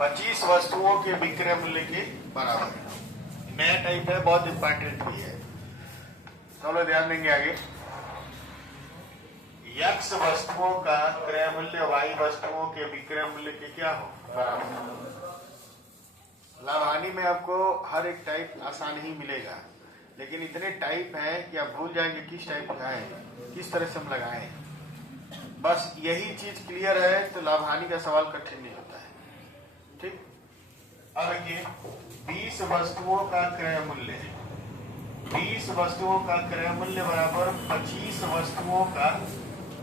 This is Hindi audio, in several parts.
25 वस्तुओं के विक्रय मूल्य के बराबर है। नया टाइप है, बहुत इंपॉर्टेंट भी है, सब लोग ध्यान देंगे आगे। x वस्तुओं का क्रय मूल्य y वस्तुओं के विक्रय मूल्य के क्या हो, बराबर। लाभ हानि में आपको हर एक टाइप आसान ही मिलेगा, लेकिन इतने टाइप है कि आप भूल जाएंगे किस टाइप का है, किस तरह से हम लगाएं। बस यही चीज क्लियर है तो लाभ हानि का सवाल कठिन नहीं होता है। ठीक, अब देखिए 20 वस्तुओं का क्रय मूल्य है, 20 वस्तुओं का क्रय मूल्य बराबर 25 वस्तुओं का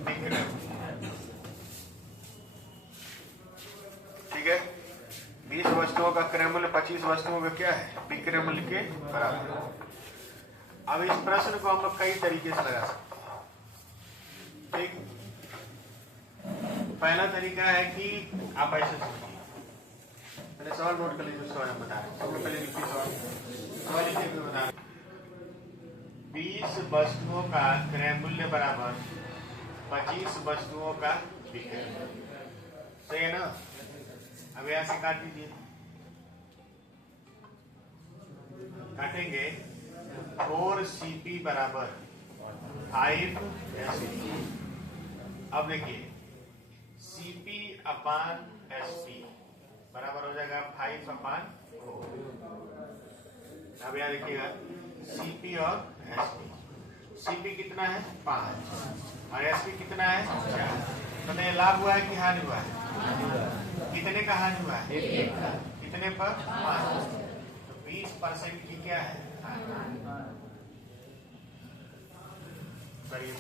विक्रय मूल्य। ठीक है, 20 वस्तुओं का क्रय मूल्य 25 वस्तुओं का क्या है, विक्रय मूल्य के बराबर। अब इस प्रश्न को हम लोग कई तरीके से लगा सकते हैं। ठीक, पहला तरीका है कि आप ऐसे सोचिए, पहले सवाल नोट कर लीजिए, सवाल हम बता रहे हैं, सबसे पहले लिखिए सवाल लिखिए, बता रहे 20 वस्तुओं का क्रय मूल्य बराबर 25 वस्तुओं का विक्रय मूल्य। सही है ना। अब यहां से काट दीजिए, काटेंगे 4CP बराबर 5SP। अब देखिए CP अपान SP बराबर हो जाएगा 5/4। अब यहां देखिएगा CP और SP। CP कितना है 5 और SP कितना है 4। तो ये लाभ हुआ है कि हानि हुआ है, कितने का हानि हुआ है, कितने पर 5। तो 20% की क्या है करीब।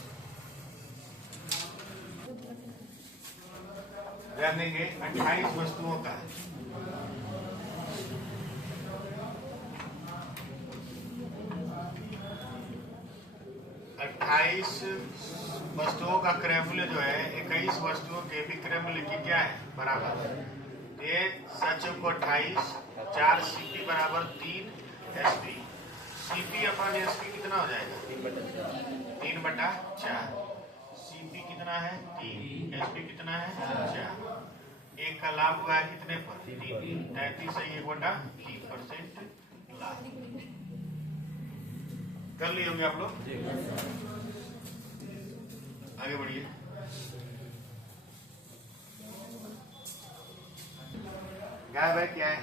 ध्यान देंगे 28 वस्तुओं का 28 वस्तुओं का क्रय मूल्य जो है 21 वस्तुओं के विक्रय मूल्य की क्या है, बराबर। ये सच को 28, 4CP बराबर 3SP। CP अपन SP कितना हो जाएगा 3/4। CP कितना है 3, SP कितना है 4। एक का लाभ हुआ है कितने पर 3, 33 है 1/3% लाभ। कर लिए होंगे आप लोग, आगे बढ़िए। गायब है क्या है,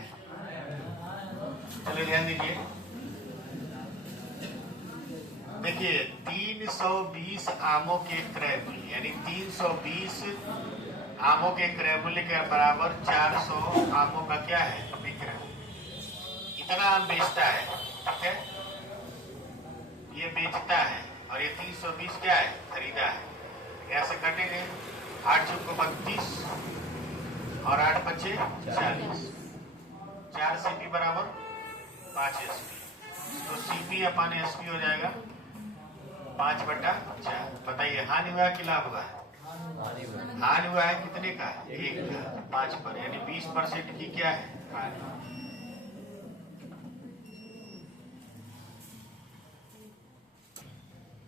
चलिए ध्यान दीजिए। देखिए 320 आमों के क्रय मूल्य यानी 320 आमों के क्रय मूल्य के बराबर 400 आमों का क्या है विक्रय। इतना आम बेचता है, ठीक है, ये बेचता है और ये 320 क्या है खरीदा है। ऐसे कटेंगे 8 चौको 32 और 8 बचे 40। 4CP बराबर 5SP। तो CP अपान SP हो जाएगा 5/4। बताइए हानि हुआ कि लाभ हुआ है, हानि हुआ है कितने का 1 का 5 पर, यानी 20% की क्या है हानि।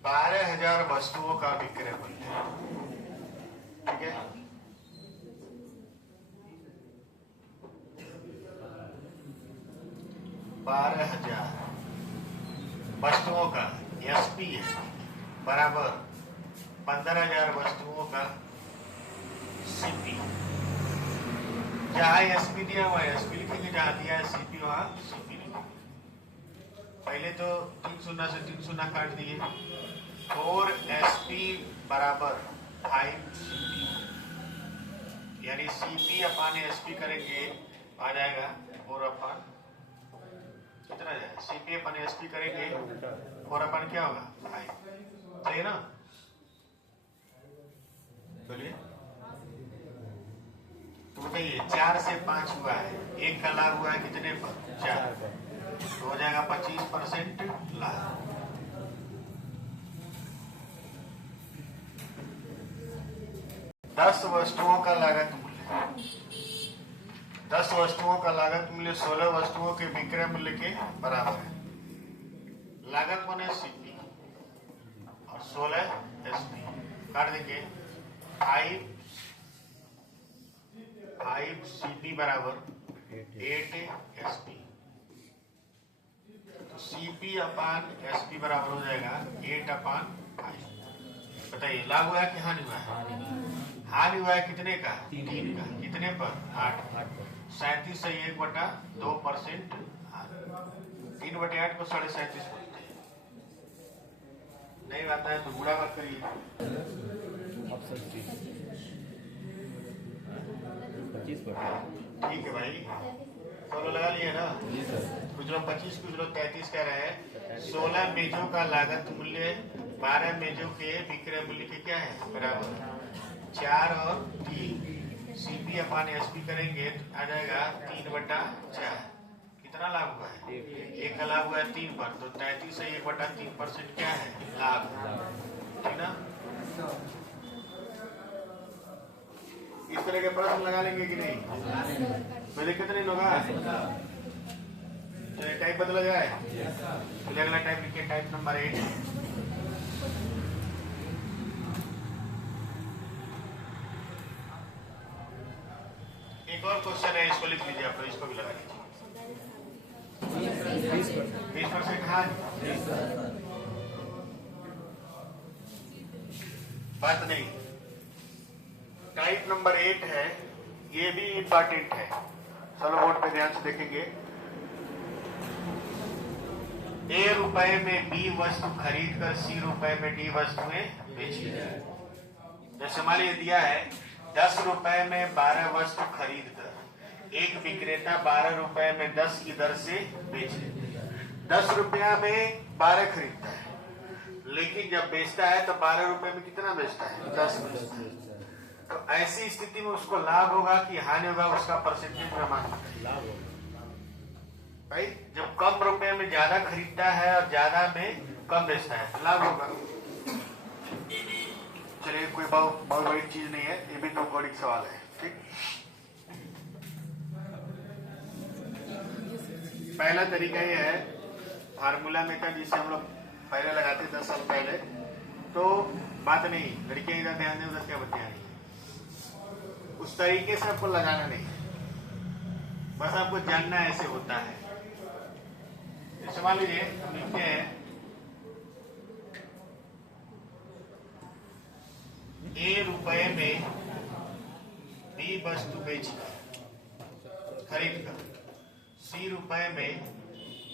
12,000 वस्तुओं का विक्रय मूल्य, ठीक है। 12,000 वस्तुओं का SP है बराबर 15,000 वस्तुओं का CP। जहां SP दिया हुआ है SP लिखेंगे, जहां दिया है CP वहां CP लिखेंगे। पहले तो 3 शून्य से 3 शून्य काट दिए, 4SP बराबर 5CP, यानी CP अपान SP करेंगे आ जाएगा 4/, कितना जाएगा CP अपान SP करेंगे 4/, क्या होगा 5। सही है ना, बोलिए। तो बताइए 4 से 5 हुआ है, 1 का लाभ हुआ है कितने पर 4, तो हो जाएगा 25% लाभ। दस वस्तुओं का लागत मूल्य, 10 वस्तुओं का लागत मूल्य 16 वस्तुओं के विक्रय मूल्य के बराबर है। लागत माने CP और 16 SP काट देंगे 5CP बराबर 8SP। तो CP अपान SP बराबर हो जाएगा 8/5। बताइए लाभ हुआ है कि हानि हुआ है? हानि हुआ है कितने का? 3 का। कितने पर? 8। 37 से 1/2%। 3/8 को 37.5 बोलते हैं। नहीं आता है तो बुरा मत करिए। ठीक है भाई, सोलह लगा लिए ना? कुछ लोग 25, कुछ लोग 33 कह रहे हैं। 16 मेजों का लागत मूल्य 12 मेजों के विक्रय मूल्य के क्या है? बराबर 4 और 3। CP अपान SP करेंगे तो आ जाएगा 3/4। कितना लाभ हुआ है? 1 का लाभ हुआ है 3 पर, तो 33 से 1/3% क्या है? लाभ। ठीक ना? इस तरह के प्रश्न लगा लेंगे कि नहीं? कोई दिक्कत नहीं होगा। चलिए टाइप बदला जाए। चलिए अगला टाइप लिखिए, टाइप नंबर 8। एक और क्वेश्चन है, इसको लिख लीजिए आप लोग, इसको भी लगा लीजिए। 20%। हाँ बात नहीं। टाइप नंबर 8 है, ये भी इंपॉर्टेंट है। चलो बोर्ड पे ध्यान से देखेंगे। A रुपए में B वस्तु खरीद कर C रुपए में D वस्तुएं बेची जाए। जैसे मान लीजिए दिया है 10 रुपए में 12 वस्तु खरीद कर एक विक्रेता 12 रुपए में 10 की दर से बेच देता है। 10 रुपया में 12 खरीदता है, लेकिन जब बेचता है तो 12 रुपए में कितना बेचता है? 10 बेचता है। तो ऐसी स्थिति में उसको लाभ होगा कि हानि होगा, उसका परसेंटेज में मांगता लाभ होगा भाई। जब कम रुपए में ज्यादा खरीदता है और ज्यादा में कम बेचता है, लाभ होगा। चलिए कोई बहुत बड़ी चीज नहीं है, ये भी तो गौड़िक सवाल है। ठीक, पहला तरीका ये है फार्मूला मेथड, जिसे हम लोग पहले लगाते 10 साल पहले। तो बात नहीं, लड़कियां इधर ध्यान दें, उधर क्या बतिया नहीं, उस तरीके से आपको लगाना नहीं, बस आपको जानना ऐसे होता है। जैसे मान लीजिए हम लिखते हैं A रुपए में B वस्तु बेचकर खरीद कर C रुपए में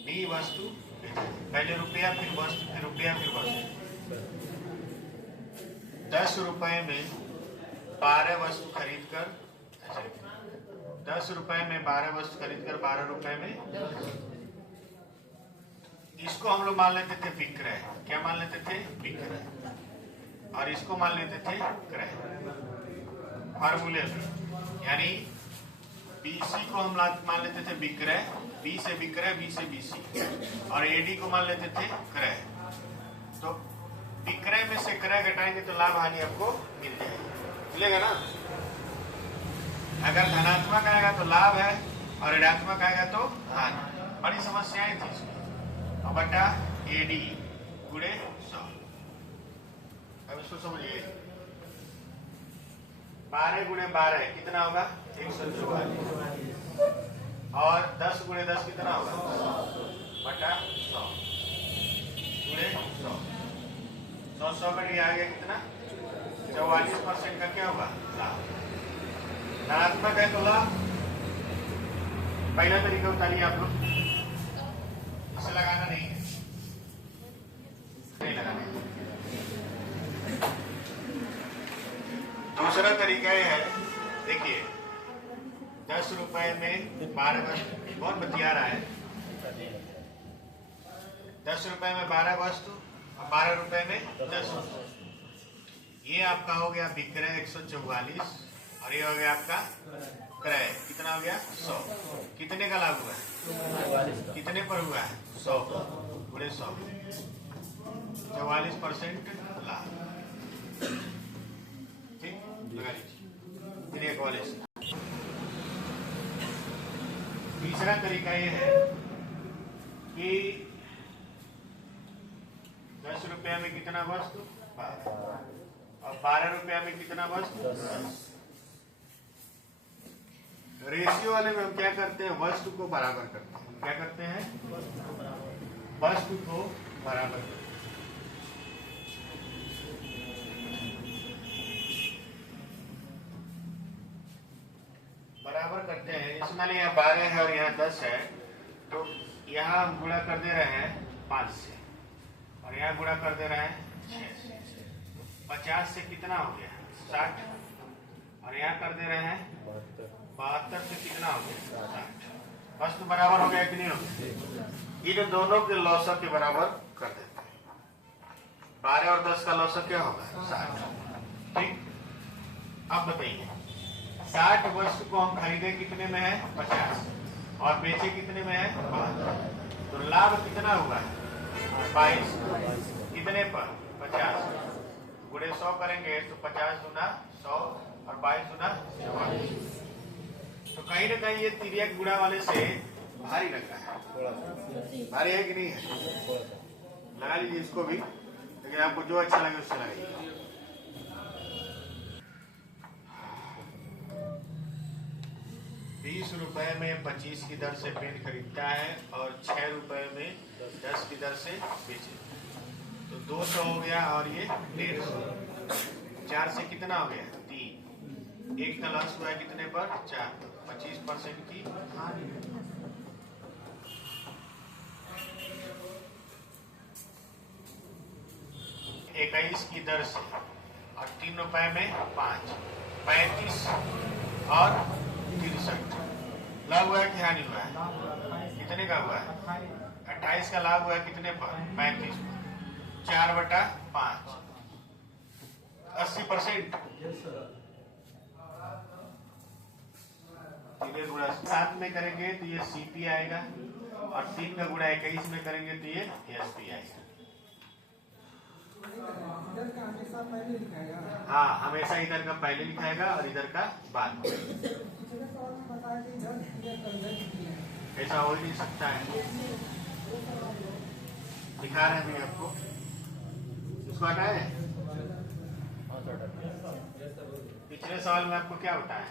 D वस्तु बेचकर, पहले रुपया फिर वस्तु फिर रुपया फिर वस्तु। 10 रुपए में 12 वस्तु खरीद कर, 10 रुपए में 12 वस्तु खरीद कर 12 रुपए में, इसको हम लोग मान लेते थे विक्रय। क्या मान लेते थे? विक्रय। और इसको मान लेते थे क्रय फार्मूले में। यानी BC को हम मान लेते थे विक्रय, B से विक्रय, B से BC, और AD को मान लेते थे क्रय। तो विक्रय में से क्रय घटाएंगे तो लाभ हानि आपको मिल जाएगा, मिलेगा ना? अगर धनात्मक आएगा तो लाभ है और ऋणात्मक आएगा तो हानि। बड़ी समस्याएं थी इसमें। और बटा AD गुणे 100। अब इसको समझिए, 12 गुणे 12 कितना होगा? 144। और 10 गुणे 10 कितना होगा? बटा 100 गुणे 100। 100 का आ गया कितना? 44% का क्या होगा? लाभ। धनात्मक है तो लाभ। पहला तरीका उतारिए आप लोग, इसे लगाना नहीं है, नहीं लगाना। दूसरा तरीका यह है, देखिए 10 रुपए में 12 वस्तु, कौन बतिया रहा है? 10 रुपए में 12 वस्तु और 12 रुपए में 10 वस्तु। ये आपका हो गया विक्रय 144, और ये हो गया आपका क्रय। कितना हो गया? 100। कितने का लाभ हुआ है? कितने पर हुआ है? 100 गुणे 100, 44% लाभ। ठीक, लगा लीजिए। 41। तीसरा तरीका ये है कि 10 रुपया में कितना वस्तु? 12, और 12 रुपया में कितना वस्तु? 10। रेशियो वाले में हम क्या करते हैं, वस्तु को बराबर करते हैं। क्या करते हैं, वस्तु को बराबर करते हैं। बराबर करते हैं, जैसे मान लीजिए यहाँ 12 है और यहाँ 10 है, तो यहाँ हम गुणा कर दे रहे हैं 5 से और यहाँ गुणा कर दे रहे हैं 6 से। 50 से कितना हो गया, 60, और यहाँ कर दे रहे हैं 72 से कितना हो गया, 60। वस्तु बराबर हो गया कि नहीं हो गया? ये जो दोनों के लौसक के बराबर कर देते हैं। 12 और 10 का लौसक क्या होगा, 60। ठीक, अब बताइए 60 वस्तु को हम खरीदे कितने में है, 50, और बेचे कितने में है, 52। तो लाभ कितना हुआ है, 22। कितने पर, 50। गुणे 100 करेंगे तो 50 गुना 100 और 22 गुना 44। तो कहीं ना कहीं ये तिर्यक गुणा वाले से भारी लग रहा है। भारी है कि नहीं है? लगा लीजिए इसको भी, लेकिन आपको जो अच्छा लगे उससे लगाइए। 20 रुपए में 25 की दर से पेन खरीदता है और 6 रुपए में 10 की दर से बेचे, तो 200 हो गया और ये 150। 4 से कितना हो गया, 3। एक का लॉस हुआ है कितने पर, 4। 25% की हानि। 21 की दर से और 3 रुपए में 5, 35 और 63। लाभ हुआ है कि हानि हुआ है, कितने का हुआ है, 28 का लाभ हुआ है कितने पर, 35 पर। 4/5, 80%। तीन गुणा 7 में करेंगे तो ये सीपी आएगा, और 3 का गुणा 21 में करेंगे तो ये एसपी आएगा। हाँ, हमेशा इधर का पहले लिखाएगा और इधर का बाद में। ऐसा हो ही नहीं सकता है, दिखा रहे हैं भी आपको। इसको हटाए, पिछले सवाल में आपको क्या बताया,